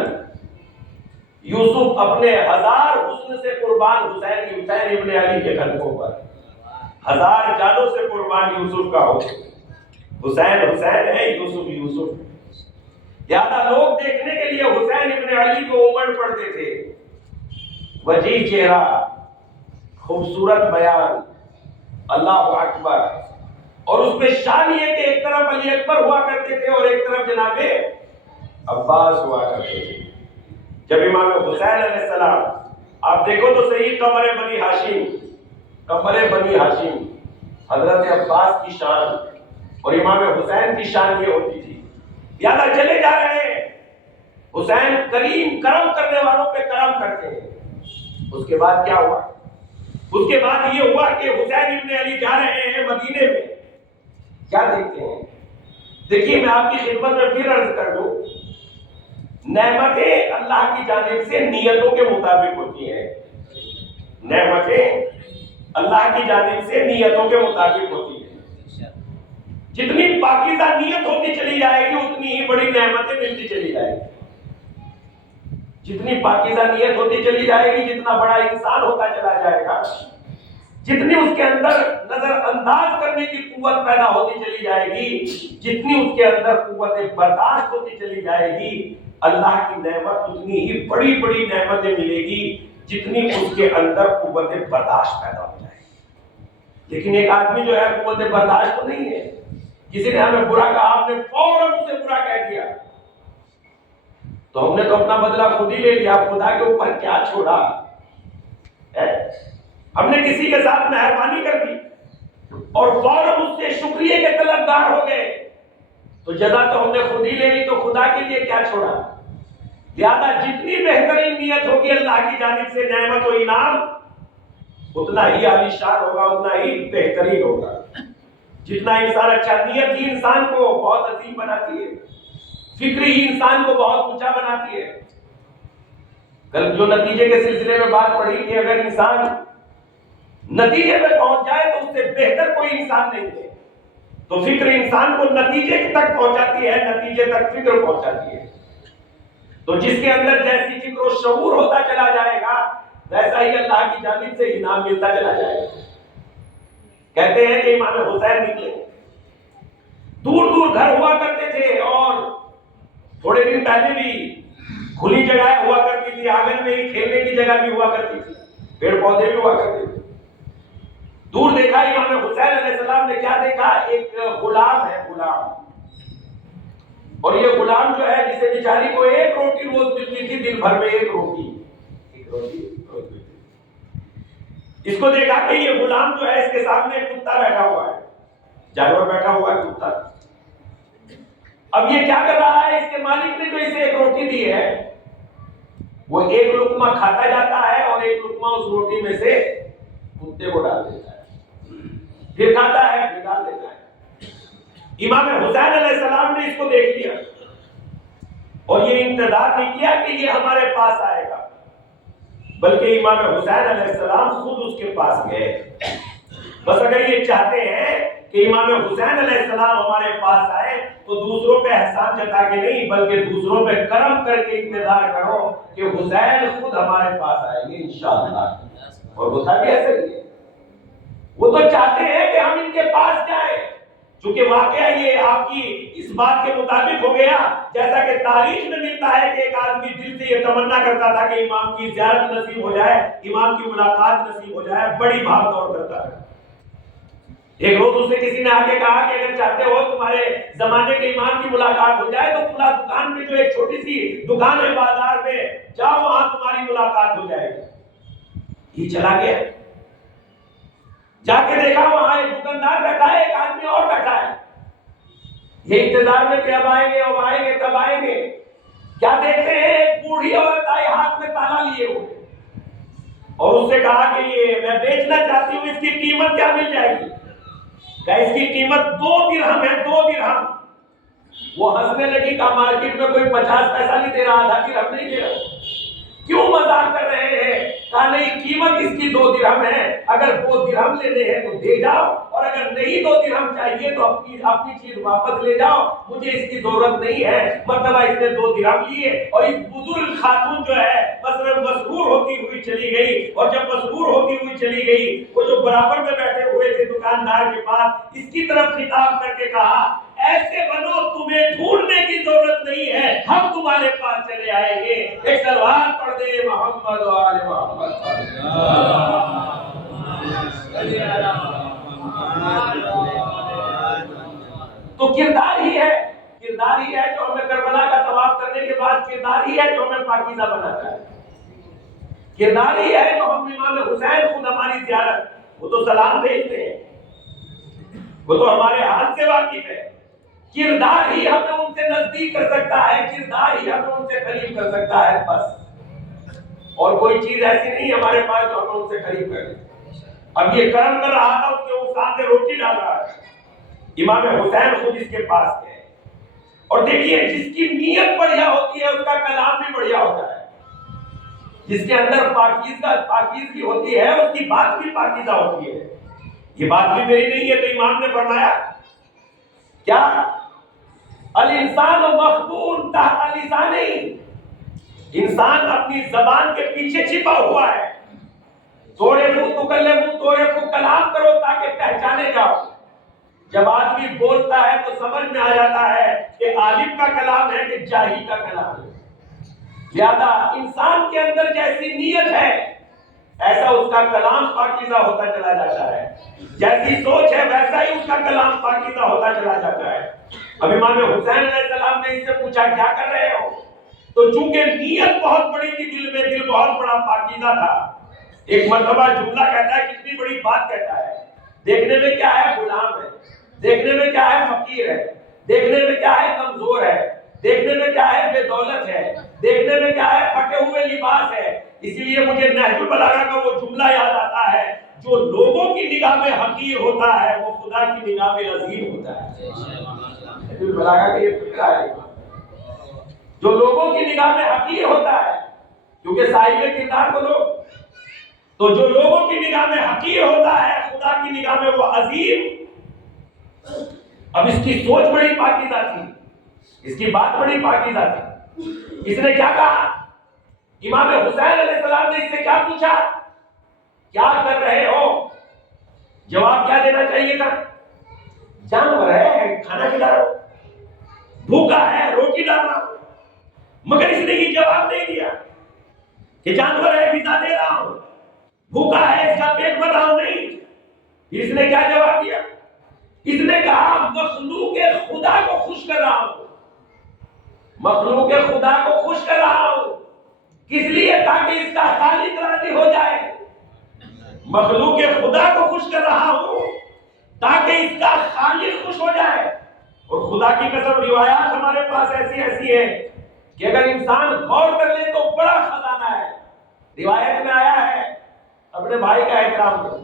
یوسف اپنے 1000 حسن سے قربان حسین ابن علی کے قدموں پر، 1000 جانوں سے قربان یوسف کا حسین، حسین ہے، یوسف ہے۔ زیادہ لوگ دیکھنے کے لیے حسین ابن علی کو امڑ پڑتے تھے، وجیح چہرہ، خوبصورت بیان، اللہ اکبر، اور اس میں شان یہ کہ ایک طرف علی اکبر ہوا کرتے تھے اور ایک طرف جناب عباس ہوا کرتے تھے۔ جب امام حسین علیہ السلام، آپ دیکھو تو صحیح، قمر بنی ہاشم، حضرت عباس کی شان اور امام حسین کی شان یہ ہوتی تھی۔ یاد چلے جا رہے ہیں، حسین کریم، کرم کرنے والوں پہ کرم کرتے ہیں۔ اس کے بعد کیا ہوا، اس کے بعد یہ ہوا کہ حسین ابن علی جا رہے ہیں مدینے میں، کیا دیکھتے ہیں، دیکھیے میں آپ کی خدمت میں پھر عرض کر دوں، نعمتیں اللہ کی جانب سے نیتوں کے مطابق ہوتی ہیں، نعمتیں اللہ کی جانب سے نیتوں کے مطابق ہوتی ہیں۔ جتنی پاکیزہ نیت ہوتی چلی جائے گی اتنی ہی بڑی نعمتیں ملتی چلی جائے گی. جتنی پاکیزہ نیت ہوتی چلی جائے گی، جتنا بڑا انسان ہوتا چلا جائے گا، جتنی اس کے اندر نظر انداز کرنے کی قوت پیدا ہوتی چلی جائے گی، جتنی اس کے اندر قوت برداشت ہوتی چلی جائے گی، اللہ کی نعمت اتنی ہی بڑی بڑی نعمتیں ملے گی جتنی اس کے اندر قوت برداشت پیدا ہو جائے گی. لیکن ایک آدمی جو ہے قوت برداشت تو نہیں ہے، کسی نے ہمیں برا کہا، آپ نے فوراً اسے برا کہہ دیا، تو ہم نے تو اپنا بدلہ خود ہی لے لیا، خدا کے اوپر کیا چھوڑا. ہم نے کسی کے ساتھ مہربانی کر دی اور فوراً اس سے شکریہ کے طلبگار ہو گئے، تو جزا تو ہم نے خود ہی لے لی، تو خدا کے لیے کیا چھوڑا. لہذا جتنی بہترین نیت ہوگی اللہ کی جانب سے نعمت و انعام اتنا ہی عالیشان ہوگا، اتنا ہی بہترین ہوگا. جتنا انسان اچھا، نیت ہی انسان کو بہت عظیم بناتی ہے، فکر ہی انسان کو بہت اونچا بناتی ہے. کل جو نتیجے کے سلسلے میں بات پڑھی کہ اگر انسان نتیجے پہ پہنچ جائے تو اس سے بہتر کوئی انسان نہیں ہے. تو فکر انسان کو نتیجے تک پہنچاتی ہے، نتیجے تک فکر پہنچاتی ہے. تو جس کے اندر جیسی فکر و شعور ہوتا چلا جائے گا ویسا ہی اللہ کی جانب سے انعام ملتا چلا جائے گا. کہتے ہیں کہ امام حسین نکلے، دور دور گھر ہوا کرتے تھے اور تھوڑے دن پہلے بھی کھلی جگہ ہوا کرتی تھی، آنگن میں ہی کھیلنے کی جگہ بھی ہوا کرتی تھی، پیڑ پودے بھی ہوا کرتے تھے. دور دیکھا امام حسین علیہ السلام نے، کیا دیکھا؟ ایک غلام ہے، غلام. اور یہ غلام جو ہے جسے بیچاری کو ایک روٹی روز ملتی تھی، دن بھر میں ایک روٹی اس کو دیکھا کہ یہ غلام جو ہے اس کے سامنے ایک کتا بیٹھا ہوا ہے، جانور بیٹھا ہوا ہے، کتا. اب یہ کیا کر رہا ہے؟ اس کے مالک نے جو اسے ایک روٹی دی ہے وہ ایک لقمہ کھاتا جاتا ہے اور ایک لقمہ اس روٹی میں سے کتے کو ڈال دیتا ہے، پھر کھاتا ہے، پھر ڈال دیتا ہے. امام حسین علیہ السلام نے اس کو دیکھ لیا اور یہ انتظار نہیں کیا کہ یہ ہمارے پاس آئے گا، بلکہ امام حسین علیہ السلام خود اس کے پاس گئے. بس اگر یہ چاہتے ہیں کہ امام حسین علیہ السلام ہمارے پاس آئے تو دوسروں پہ احسان جتا کے نہیں بلکہ دوسروں پہ کرم کر کے انتظار کرو کہ حسین خود ہمارے پاس آئیں گے انشاءاللہ. اور ہوتا بھی ایسا ہی ہے. وہ تو چاہتے ہیں کہ ہم ان کے پاس جائیں، چونکہ واقعہ یہ آپ کی اس بات کے مطابق ہو گیا جیسا کہ تاریخ میں ملتا ہے کہ ایک آدمی دل سے یہ تمنا کرتا تھا کہ امام کی زیارت نصیب ہو جائے، امام کی ملاقات نصیب ہو جائے، بڑی بھاگ دوڑ کرتا ہے. ایک روز اس سے کسی نے آگے کہا کہ اگر چاہتے ہو تمہارے زمانے کے امام کی ملاقات ہو جائے تو فلاں دکان میں جو ایک چھوٹی سی دکان ہے بازار میں، جاؤ وہاں تمہاری ملاقات ہو جائے گی. یہ چلا گیا، جا کے دیکھا وہاں ایک دکاندار بیٹھا ہے، ایک آدمی اور بیٹھا ہے. یہ انتظار میں کہ اب آئیں گے، اب آئیں گے، تب آئیں گے. کیا دیکھتے ہیں؟ ایک بوڑھی عورت آئی ہاتھ میں تالا لیے ہوئے اور اس سے کہا کہ یہ میں بیچنا چاہتی ہوں، اس کی قیمت کیا مل جائے گی؟ کہ اس کی قیمت 2 درہم ہے، 2 درہم. وہ ہنسنے لگی، کہا مارکیٹ میں کوئی 50 پیسہ نہیں دے رہا، آدھا درہم نہیں دے رہا، کیوں مذاق کر رہے ہیں؟ کہا نہیں، قیمت اس کی 2 درہم ہے، اگر 2 درہم لینے ہیں تو دے جاؤ، اور اگر نہیں 2 درہم چاہیے تو اپنی چیز واپس لے جاؤ، مجھے اس کی ضرورت نہیں ہے. مرتبہ اس نے 2 درہم لیے اور اس بزرگ خاتون جو ہے مثلا مسرور ہوتی ہوئی چلی گئی. اور جب مسرور ہوتی ہوئی چلی گئی وہ جو برابر میں بیٹھے ہوئے تھے دکاندار کے پاس، اس کی طرف خطاب کر کے کہا ایسے بنو تمہیں ڈھونڈنے کی ضرورت نہیں ہے، ہم تمہارے پاس چلے آئیں گے. ایک صلوات پڑھ دے محمد و آل محمد. تو کردار ہی ہے، کردار ہی ہے جو ہمیں کربلا کا طواف کرنے کے بعد، کردار ہی ہے جو ہمیں پاکیزہ بناتا ہے، کردار ہی ہے جو ہم امام حسین خود ہماری زیارت، وہ تو سلام بھیجتے ہیں، وہ تو ہمارے ہاتھ سے واقف ہے. کردار ہی ہمیں ان سے نزدیک کر سکتا ہے، کردار ہی ہمیں ان سے قریب کر سکتا ہے، بس. اور کوئی چیز ایسی نہیں ہمارے پاس جو ہمیں ان سے قریب کرے. اب یہ کرم کر رہا تھا، اس کے وہ سامنے روٹی ڈال رہا ہے. امام حسین خود اس کے پاس گئے اور دیکھیے جس کی نیت بڑھیا ہوتی ہے اس کا کلام بھی بڑھیا ہوتا ہے. جس کے اندر پاکیزگی ہوتی ہے اس کی بات بھی پاکیزہ ہوتی ہے. یہ بات بھی میری نہیں ہے. تو امام نے فرمایا کیا الانسان مخبون تحت لسانہ، انسان اپنی زبان کے پیچھے چھپا ہوا ہے. توڑے کو کلام کرو تاکہ پہچانے جاؤ. جب آدمی بولتا ہے تو سمجھ میں آ جاتا ہے کہ عالم کا کلام ہے کہ جاہل کا کلام ہے. لہذا انسان کے اندر جیسی نیت ہے ایسا اس کا کلام پاکیزہ ہوتا چلا جاتا ہے. جیسی سوچ ہے ویسا ہی اس کا کلام پاکیزہ ہوتا چلا جاتا ہے. اب امام حسین علیہ السلام نے اس سے پوچھا کیا کر رہے ہو؟ تو چونکہ نیت بہت بڑی تھی دل میں، دل بہت بڑا پاکیزہ تھا. ایک مرتبہ جملہ کہتا ہے، کتنی بڑی بات کہتا ہے. دیکھنے میں کیا ہے؟ غلام ہے. دیکھنے میں کیا ہے؟ فقیر ہے. دیکھنے میں کیا ہے؟ کمزور ہے. دیکھنے میں کیا ہے؟ بے دولت ہے. دیکھنے میں کیا ہے؟ پھٹے ہوئے لباس ہے. اسی لیے مجھے نہج البلاغہ کا وہ جملہ یاد آتا ہے، جو لوگوں کی نگاہ میں حقیر ہوتا ہے وہ خدا کی نگاہ میں عظیم ہوتا ہے. نہج البلاغہ کا یہ فکر ہے، جو لوگوں کی نگاہ میں حقیر ہوتا ہے، کیونکہ صاحب کردار کو لوگ، تو جو لوگوں کی نگاہ میں حقیر ہوتا ہے خدا کی نگاہ میں وہ عظیم. اب اس کی سوچ بڑی پاکیزہ تھی، اس کی بات بڑی پاکیزہ تھی. اس نے کیا کہا؟ امام حسین علیہ السلام نے اس سے کیا پوچھا؟ کیا کر رہے ہو؟ جواب کیا دینا چاہیے تھا؟ جانور ہے کھانا کھلا رہا ہوں، بھوکا ہے روٹی ڈال رہا ہوں. مگر اس نے یہ جواب نہیں دیا کہ جانور ہے غذا دے رہا ہوں، بھوکا ہے اس کا پیٹ بھر رہا ہوں. نہیں، اس نے کیا جواب دیا؟ اس نے کہا مخلوق خدا کو خوش کر رہا ہوں. مخلوق خدا کو خوش کر رہا ہوں. کس لیے؟ تاکہ اس کا خالق راضی ہو جائے. مخلوق خدا کو خوش کر رہا ہوں تاکہ اس کا خالق خوش ہو جائے. اور خدا کی قسم روایات ہمارے پاس ایسی ہیں کہ اگر انسان غور کر لے تو بڑا خزانہ ہے. روایت میں آیا ہے اپنے بھائی کا احترام کرو،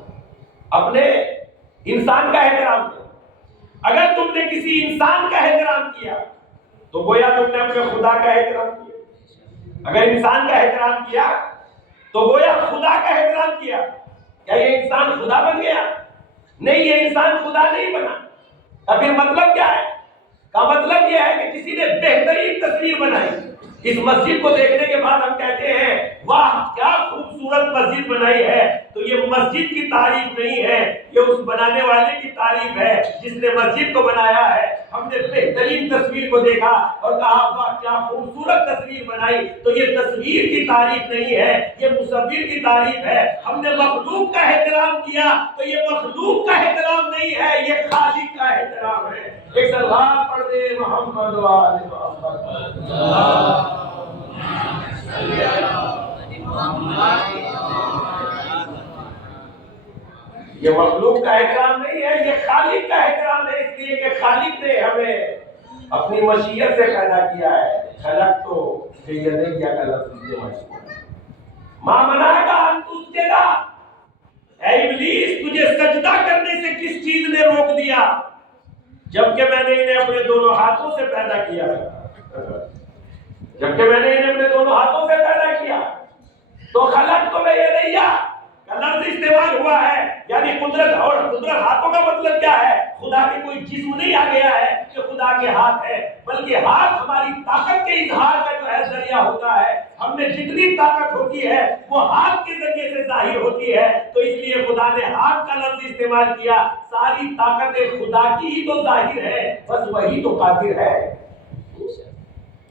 اپنے انسان کا احترام کرو. اگر تم نے کسی انسان کا احترام کیا تو گویا تم نے اپنے خدا کا احترام کیا. اگر انسان کا احترام کیا تو گویا خدا کا احترام کیا. کیا یہ انسان خدا بن گیا؟ نہیں، یہ انسان خدا نہیں بنا. اب پھر مطلب کیا ہے؟ کا مطلب یہ ہے کہ کسی نے بہترین تصویر بنائی. اس مسجد کو دیکھنے کے بعد ہم کہتے ہیں واہ کیا خوبصورت مسجد بنائی ہے. تو یہ مسجد کی تعریف نہیں ہے، یہ اس بنانے والے کی تعریف ہے جس نے مسجد کو بنایا ہے. ہم نے بہترین تصویر کو دیکھا اور کہا واہ کیا خوبصورت تصویر بنائی. تو یہ تصویر کی تعریف نہیں ہے، یہ مصور کی تعریف ہے. ہم نے مخلوق کا احترام کیا تو یہ مخلوق کا احترام نہیں ہے، یہ خالق کا احترام ہے. ایک سلام پڑھ دے محمد و آل محمد. یہ مخلوق کا احترام نہیں ہے، یہ خالق کا احترام ہے. اس لیے کہ خالق نے ہمیں اپنی مشیت سے پیدا کیا ہے. خلق تو یہ کیا ماں منع کا ہم تجھے، اے ابلیس تجھے سجدہ کرنے سے کس چیز نے روک دیا؟ جبکہ میں نے انہیں اپنے دونوں ہاتھوں سے پیدا کیا. جبکہ میں نے انہیں اپنے دونوں ہاتھوں سے پیدا کیا. تو خلق تو میں یہ نہیں کا لفظ استعمال ہوا ہے، یعنی قدرت. اور قدرت ہاتھوں کا مطلب کیا ہے؟ خدا کے کوئی جسم نہیں آ گیا ہے کہ خدا کے ہاتھ ہے، بلکہ ہاتھ ہماری طاقت کے اظہار کا جو ہے ذریعہ ہوتا ہے. ہم میں جتنی طاقت ہوتی ہے وہ ہاتھ کے ذریعے سے ظاہر ہوتی ہے. تو اس لیے خدا نے ہاتھ کا لفظ استعمال کیا. ساری طاقت خدا کی ہی تو ظاہر ہے، بس وہی تو قادر ہے.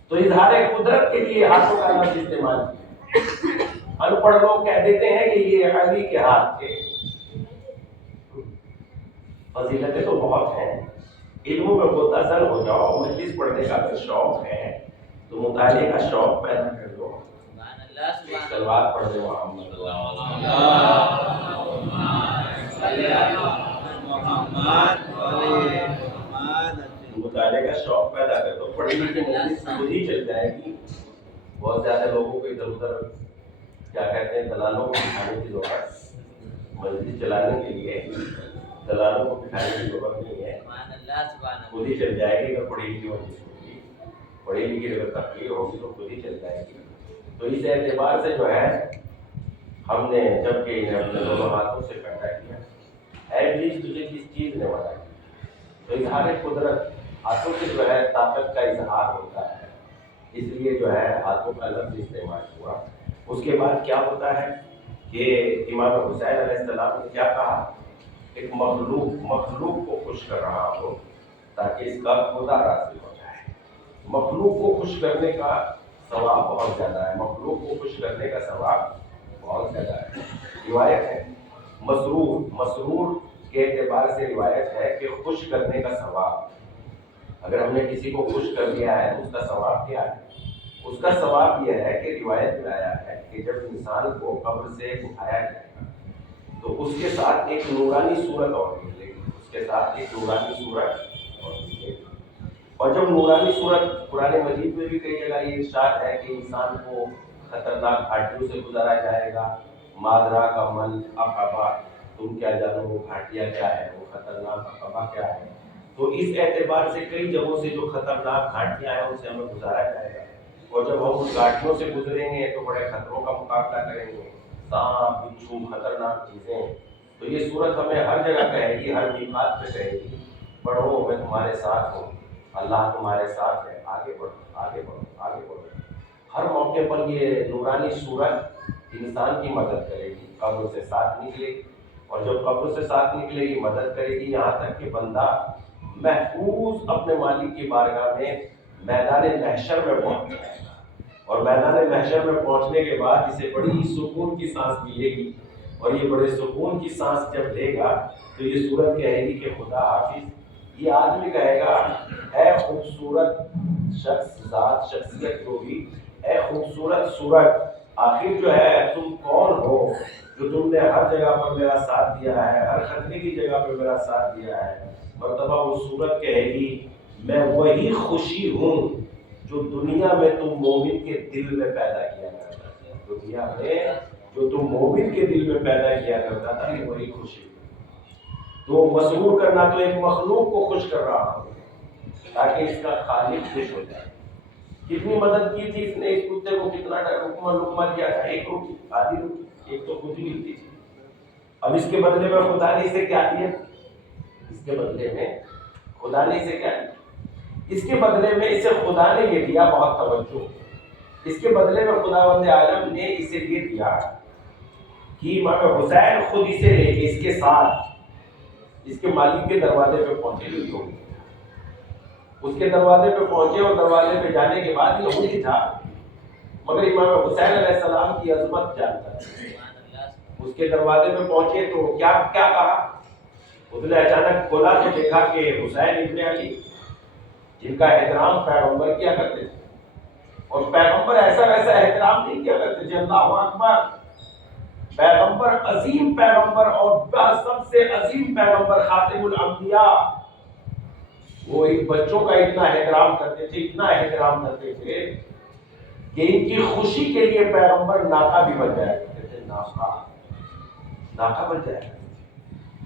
تو اظہار قدرت کے لیے ہاتھوں کا لفظ استعمال کیا. ان پڑھ لوگ کہہ دیتے ہیں کہ یہ علی کے ہاتھ کے. فضیلتیں تو بہت ہیں. علموں میں متصل ہو جاؤ. مجلس پڑھنے کا تو شوق ہے تو مطالعے کا شوق پیدا کر دو. صلوات پڑھ دو محمد مطالعے کا شوق پیدا کر دو. پڑھی لکھی مجلس خود ہی چل جائے گی. بہت زیادہ لوگوں کو ادھر ادھر کیا کہتے ہیں دلالوں کو بٹھانے کی ضرورت. مسجد چلانے کے لیے دلالوں کو بٹھانے کی ضرورت نہیں ہے. خود ہی چل جائے گی. اگر پڑھی لکھی مسجد ہوگی، پڑھی لکھی اگر تقریر ہوگی تو خود ہی چل جائے گی. تو اس اعتبار سے جو ہے ہم نے جب کہ انہیں اپنے دونوں ہاتھوں سے پیدا کیا. اے ابلیس تجھے کس چیز نے بنایا؟ تو اظہار قدرت ہاتھوں سے جو ہے طاقت کا اظہار ہوتا ہے، اس لیے جو ہے ہاتھوں کا لفظ استعمال ہوا۔ اس کے بعد کیا ہوتا ہے کہ امام حسین علیہ السلام نے کیا کہا، ایک مخلوق کو خوش کر رہا ہو تاکہ اس کا خدا راضی ہو جائے۔ مخلوق کو خوش کرنے کا ثواب بہت زیادہ ہے، مخلوق کو خوش کرنے کا ثواب بہت زیادہ ہے۔ روایت ہے مسرور کے اعتبار سے روایت ہے کہ خوش کرنے کا ثواب، اگر ہم نے کسی کو خوش کر دیا ہے تو اس کا ثواب کیا ہے؟ اس کا ثواب یہ ہے کہ روایت میں آیا ہے کہ جب انسان کو قبر سے اٹھایا جائے گا تو اس کے ساتھ ایک نورانی صورت اور ملے گی، اس کے ساتھ ایک نورانی صورت اور ملے گی۔ اور جب نورانی صورت، قرآن مجید میں بھی کئی جگہ یہ ارشاد ہے کہ انسان کو خطرناک گھاٹیوں سے گزارا جائے گا، مادرا کا من عقبہ، تم کیا جانو وہ گھاٹیاں کیا ہے، وہ خطرناک عقبہ کیا ہے۔ تو اس اعتبار سے کئی جگہوں سے جو خطرناک گھاٹیاں ہیں ان سے ہمیں گزارا جائے گا، اور جب ہم ان گھاٹیوں سے گزریں گے تو بڑے خطروں کا مقابلہ کریں گے، سانپ بچھو خطرناک چیزیں۔ تو یہ صورت ہمیں ہر جگہ کہے گی، ہر میقات پہ کہے گی، بڑھو میں تمہارے ساتھ ہوں، اللہ تمہارے ساتھ ہے، آگے بڑھو آگے بڑھو آگے بڑھو۔ ہر موقع پر یہ نورانی صورت انسان کی مدد کرے گی، قبر سے ساتھ نکلے گی، اور جب قبر سے ساتھ نکلے گی مدد کرے گی، یہاں تک کہ بندہ محفوظ اپنے مالک کی بارگاہ میں میدان محشر میں پہنچ جائے گا، اور میدان محشر میں پہنچنے کے بعد اسے بڑی سکون کی سانس ملے گی، اور یہ بڑے سکون کی سانس جب لے گا تو یہ صورت کہے گی کہ خدا حافظ۔ یہ آدمی کہے گا، اے خوبصورت شخص، ذات، شخصیت جو بھی، اے خوبصورت صورت، آخر جو ہے تم کون ہو جو تم نے ہر جگہ پر میرا ساتھ دیا ہے، ہر خطرے کی جگہ پہ میرا ساتھ دیا ہے۔ مرتبہ وہ صورت کہے گی، میں وہی خوشی ہوں جو دنیا میں تم مومن کے دل میں پیدا کیا کرتا تھا، دنیا میں جو تم مومن کے دل میں پیدا کیا کرتا تھا، یہ وہی خوشی۔ تو مسرور کرنا تو ایک مخلوق کو خوش کر رہا ہوں تاکہ اس کا خالق خوش ہو جائے۔ کتنی مدد کی تھی اس نے، اس کتے کو کتنا لقمہ دیا تھا، ایک روٹی، آدھی روٹی، ایک تو خود ہی ملتی تھی۔ اب اس کے بدلے میں خدا نے اسے کیا دیا، اس کے بدلے میں خدا نے اسے کیا دیا، اس کے بدلے میں اسے خدا نے یہ دیا، بہت توجہ، اس کے بدلے میں خداوند عالم نے اسے یہ دیا کہ امام حسین خود اسے لے کے اس کے ساتھ اس کے مالک کے دروازے پہ پہنچے ہوئے، اس کے دروازے پہ پہنچے، اور دروازے پہ جانے کے بعد یہ وہی تھا، مگر امام حسین علیہ السلام کی عظمت جانتا ہے۔ اس کے دروازے پہ پہنچے تو کیا کہا، اس نے اچانک کھولا تو دیکھا کہ حسین ابن علی، جن کا احترام پیغمبر کیا کرتے تھے، اور پیغمبر ایسا ویسا احترام نہیں کیا کرتے تھے، اللہ اکبر، پیغمبر عظیم پیغمبر اور سب سے عظیم پیغمبر خاتم الانبیاء، وہ ان بچوں کا اتنا احترام کرتے تھے، اتنا احترام کرتے تھے کہ ان کی خوشی کے لیے پیغمبر ناکا بھی بن جایا کرتے تھے، ناکا بن جایا کرتے تھے،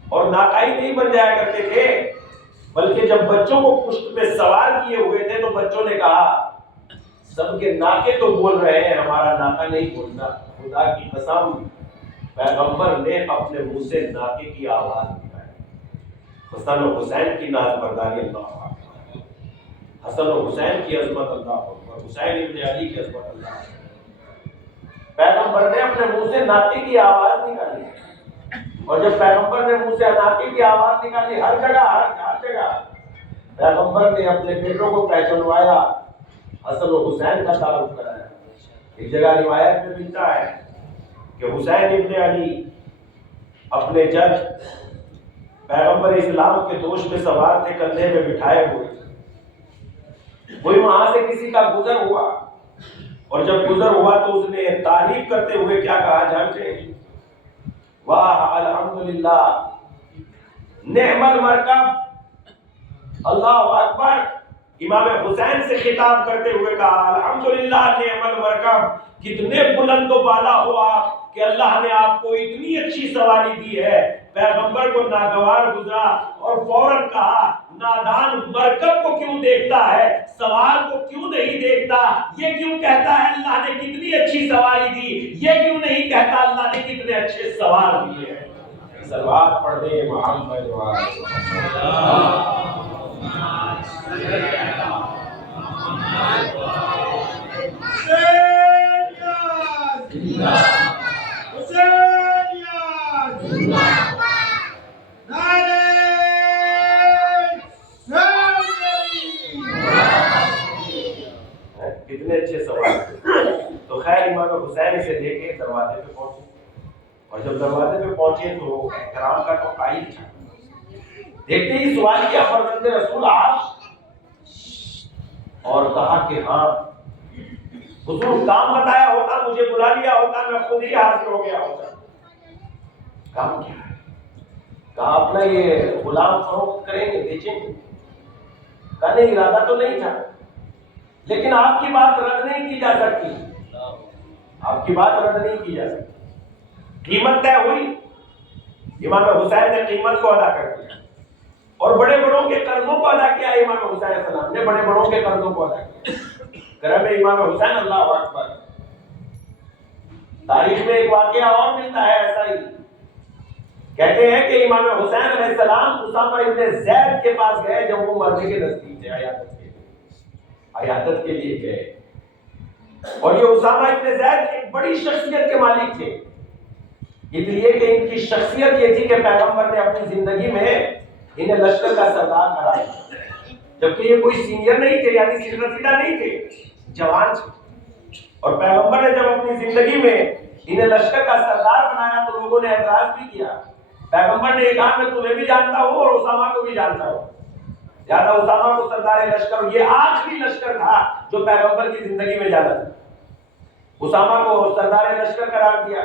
اور ناکائی نہیں بن جایا کرتے تھے، بلکہ جب بچوں کو پشت پہ سوار کیے ہوئے تھے تو بچوں نے کہا، سب کے ناکے تو بول رہے ہیں، ہمارا ناکا نہیں بولنا، خدا کی قسم پیغمبر نے اپنے منہ سے ناکے کی آواز نکالی۔ حسن و حسین کی ناز برداری، اللہ اکبر، حسن و حسین کی عظمت، اللہ اکبر، حسین ابن علی کی عظمت، اللہ اکبر۔ پیغمبر نے اپنے منہ سے ناکے کی آواز نکالی، اور جب پیغمبر نے منہ سے ناکے کی آواز نکالی، ہر جگہ پیغمبر نے اپنے بیٹوں کو پہچانوایا، حسن و حسین کا تعارف کرایا۔ ایک جگہ روایت میں ملتا ہے کہ حسین ابن علی اپنے جج پیغمبر اسلام کے دوش میں سوار تھے، کندھے میں بٹھائے ہوئے، کوئی وہاں سے کسی کا گزر ہوا، اور جب گزر ہوا تو اس نے تعریف کرتے ہوئے کیا کہا جانتے ہیں، واہ الحمدللہ نعم المرکب، اللہ اکبر، امام حسین سے خطاب کرتے ہوئے کہا، الحمدللہ نعم المرکب، کتنے بلند و بالا ہو آپ کہ اللہ نے آپ کو اتنی اچھی سواری دی ہے۔ پیغمبر کو ناگوار گزرا اور فوراً کہا، نادان مرکب کو کیوں دیکھتا ہے، سوار کو کیوں نہیں دیکھتا، یہ کیوں کہتا ہے اللہ نے کتنی اچھی سواری دی، یہ کیوں نہیں کہتا اللہ نے کتنے اچھے سوار دیے ہیں۔ صلوات پڑھ دے محمد کتنے اچھے سوال تھے۔ تو خیر امام حسین اسے لے کے دروازے پہ پہنچے، اور جب دروازے پہ پہنچے تو احترام کا تو قائل تھا، دیکھتے ہی سوال کیا فرزند رسول آپ، اور کہا کہ ہاں حضور کام بتایا ہوتا، مجھے بلا لیا ہوتا، میں خود ہی حاضر ہو گیا ہوتا۔ کام کیا ہے؟ کہا اپنا یہ غلام فروخت کریں گے، بیچیں گے؟ کہا نہیں، ارادہ تو نہیں تھا، لیکن آپ کی بات رد نہیں کی جا سکتی، آپ کی بات رد نہیں کی جا سکتی۔ قیمت طے ہوئی، امام حسین نے قیمت کو ادا کر دیا، اور بڑے بڑوں کے قرضوں کو ادا کیا۔ امام حسین علیہ السلام نے بڑے بڑوں کے قرضوں کو ادا کیا۔ کرم امام حسین، اللہ اکبر۔ تاریخ میں ایک واقعہ اور ملتا ہے ایسا ہی، کہتے ہیں کہ امام حسین علیہ السلام اسامہ ابن زید کے پاس گئے جب وہ مرنے کے نزدیک تھے، عیادت کے لیے گئے، اور یہ اسامہ ابن زید ایک بڑی شخصیت کے مالک تھے، اس لیے کہ ان کی شخصیت یہ تھی کہ پیغمبر نے اپنی زندگی میں انہیں لشکر کا سردار بنایا، جبکہ یہ کوئی سینئر نہیں تھے، یعنی سر رسیدہ نہیں تھے، جوان تھے، اور پیغمبر نے جب اپنی زندگی میں انہیں لشکر کا سردار بنایا تو لوگوں نے اعتراض بھی کیا۔ پیغمبر نے کہا میں تمہیں بھی جانتا ہوں اور اسامہ کو بھی جانتا ہوں، لہٰذا اسامہ کو سردار لشکر، یہ آخری لشکر تھا جو پیغمبر کی زندگی میں جانا تھا، اسامہ کو سردار لشکر قرار دیا۔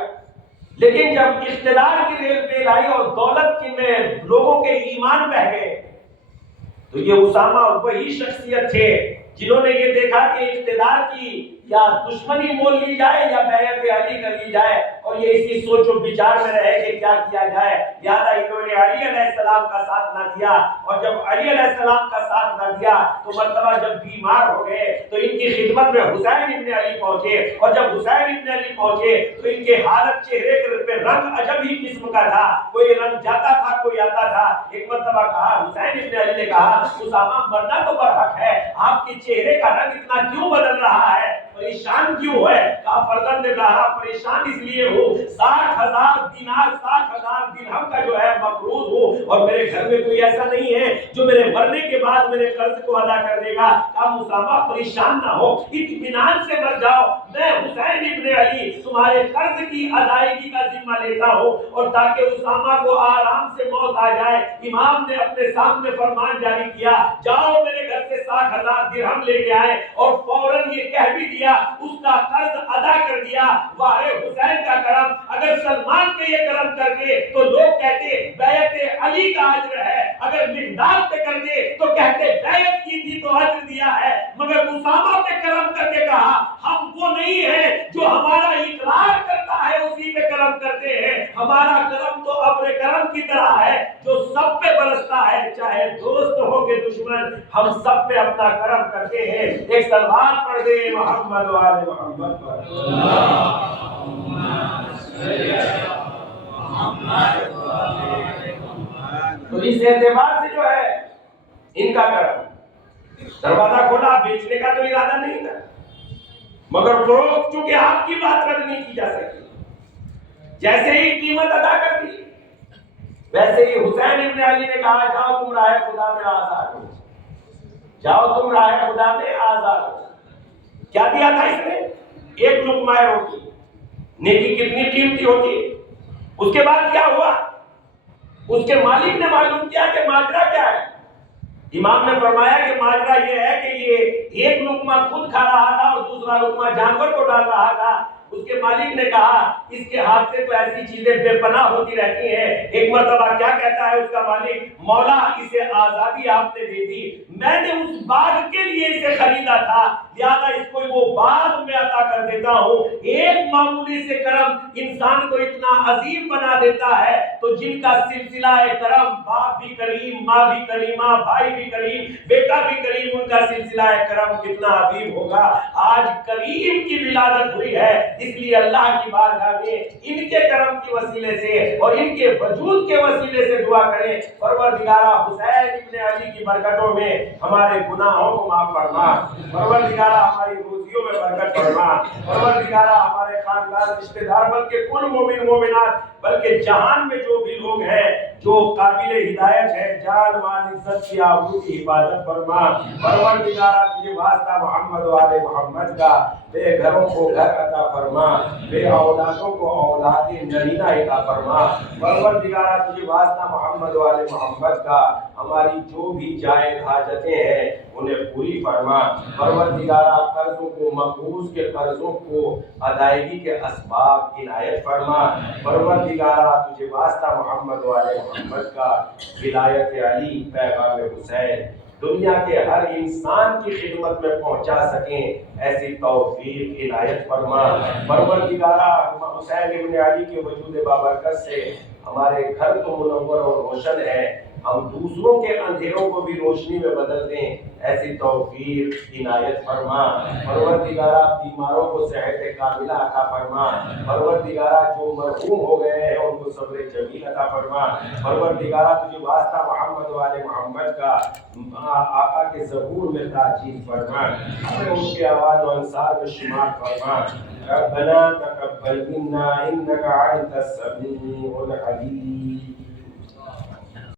لیکن جب اقتدار کی ریل پہ لائی اور دولت کی میں لوگوں کے ایمان بہ گئے تو یہ اسامہ وہی شخصیت تھے جنہوں نے یہ دیکھا کہ اقتدار کی یا دشمنی مول لی جائے یا بیعت علی کر لی جائے، اور یہ اسی سوچ و بچار میں رہے کہ کیا کیا جائے، لہٰذا انہوں نے علی علیہ السلام کا ساتھ نہ دیا، اور جب علی علیہ السلام کا ساتھ نہ دیا تو مرتبہ جب بیمار ہو گئے تو ان کی خدمت میں حسین ابن علی پہنچے، اور جب حسین ابن علی پہنچے تو ان کے حالت چہرے پہ رنگ عجب ہی قسم کا تھا، کوئی رنگ جاتا تھا کوئی آتا تھا۔ ایک مرتبہ کہا، حسین ابن علی نے کہا اسامہ مرنا تو برحق ہے، آپ کے چہرے کا رنگ اتنا کیوں بدل رہا ہے، پریشان کیوں ہے؟ کہا فرزند نے کہا پریشان اس لیے ہوں 60,000 دینار 60,000 درہم کا جو ہے مقروض ہوں، اور میرے گھر میں کوئی ایسا نہیں ہے جو میرے مرنے کے بعد میرے قرض کو ادا کر دے گا۔ کہا اسامہ پریشان نہ ہو، اطمینان سے مر جاؤ، میں حسین ابن علی تمہارے قرض کی ادائیگی کا ذمہ لیتا ہوں، اور تاکہ اسامہ کو آرام سے موت آ جائے امام نے اپنے سامنے فرمان جاری کیا، جاؤ میرے گھر سے 60,000 درہم لے کے آئے، اور فوراً یہ کہہ بھی دیا اس کا قرض ادا کر دیا۔ واہ حسین کا کرم، اگر سلمان پہ یہ کرم کر کے تو لوگ کہتے بیعت علی کا اجر ہے، اگر مقداد پہ کر دے تو کہتے بیعت کی تھی تو اجر دیا ہے، مگر اسامہ پہ کرم کر کے کہا ہم وہ نہیں ہیں جو ہمارا اقرار کرتا ہے اسی پہ کرم کرتے ہیں، ہمارا کرم تو ابر کرم کی طرح ہے جو سب پہ برستا ہے، چاہے دوست ہو کہ دشمن، ہم سب پہ اپنا کرم کرتے ہیں۔ ایک سلوات پڑھ دے محمد و آل محمد پر۔ تو اس اعتبار سے جو ہے ان کا کرم، دروازہ کھولا، بیچنے کا تو ارادہ نہیں تھا، مگر فروخت چونکہ آپ کی بات رد نہیں کی جا سکتی، جیسے ہی قیمت ادا کر دی ویسے ہی حسین ابن علی نے کہا جاؤ تم راہ خدا میں آزاد ہو، جاؤ تم راہ خدا میں آزاد ہو۔ کیا دیا تھا اس نے؟ ایک لقمہ روٹی، نیکی کتنی قیمتی ہوتی ہے۔ اس کے بعد کیا ہوا؟ اس کے مالک نے معلوم کیا کہ ماجرا کیا ہے۔ امام نے فرمایا کہ ماجرا یہ ہے کہ یہ ایک لقمہ خود کھا رہا تھا اور دوسرا لقمہ جانور کو ڈال رہا تھا۔ اس کے مالک نے کہا اس کے ہاتھ سے تو ایسی چیزیں بے پناہ ہوتی رہتی ہیں۔ ایک مرتبہ کیا کہتا ہے اس کا مالک، مولا اسے آزادی آپ نے دے دی، میں نے اس باغ کے لیے اسے خریدا تھا، لہذا اس کو وہ باغ میں عطا کر کر دیتا ہوں ایک معمولی سے کرم انسان کو اتنا عظیم بنا دیتا ہے، تو جن کا سلسلہ کرم باپ بھی کریم، ماں بھی کریمہ، بھائی بھی کریم، بیٹا بھی کریم، ان کا سلسلہ کرم کتنا عظیم ہوگا۔ آج کریم کی ولادت ہوئی ہے، اس لیے اللہ کی بارگاہ میں ان کے کرم کے وسیلے سے اور ان کے وجود کے وسیلے سے دعا کریں، پروردگارہ حسین ابن علی کی برکتوں میں ہمارے گناہوں کو معاف فرما، پروردگارہ ہماری روزیوں میں برکت فرما، پروردگارہ ہمارے خاندان رشتہ دار بلکہ کل مومن مومنات بلکہ جہان میں جو بھی لوگ ہیں جو قابل ہدایت ہے، جان مال عزت کی آبرو کی حفاظت فرما، پروردگارہ تجھے واسطہ محمد و آل محمد کا بے گھروں کو گھر عطا فرما، بے اولادوں کو اولاد نرینہ عطا فرما، پروردگارہ تجھے واسطہ محمد و آل محمد کا ہماری جو بھی جائز حاجتیں ہیں انہیں پوری فرما، پروردگارہ قرضوں کو مقبوض کے قرضوں کو ادائیگی کے اسباب عنایت فرما، پروردگارہ تجھے واسطہ محمد و آل محمد کا ولایت علی پیغام حسین دنیا کے ہر انسان کی خدمت میں پہنچا سکیں ایسی توفیق عنایت فرما، پروردگارہ حسین ابن علی کے وجود بابرکت سے ہمارے گھر تو منور اور روشن ہے، ہم دوسروں کے اندھیروں کو بھی روشنی میں بدل دیں ایسی توفیق عنایت فرما، پروردگارہ بیماروں کو صحت کاملہ عطا فرما، پروردگارہ جو مرحوم ہو گئے ہیں ان کو صبر جمیل عطا فرما، پروردگارہ تجھے واسطہ محمد و آل محمد کا آقا کے ظہور میں تاجیل فرما، ہمیں ان کے آواز و انصار میں شمار فرما، ربنا تقبل منا انك انت السميع العليم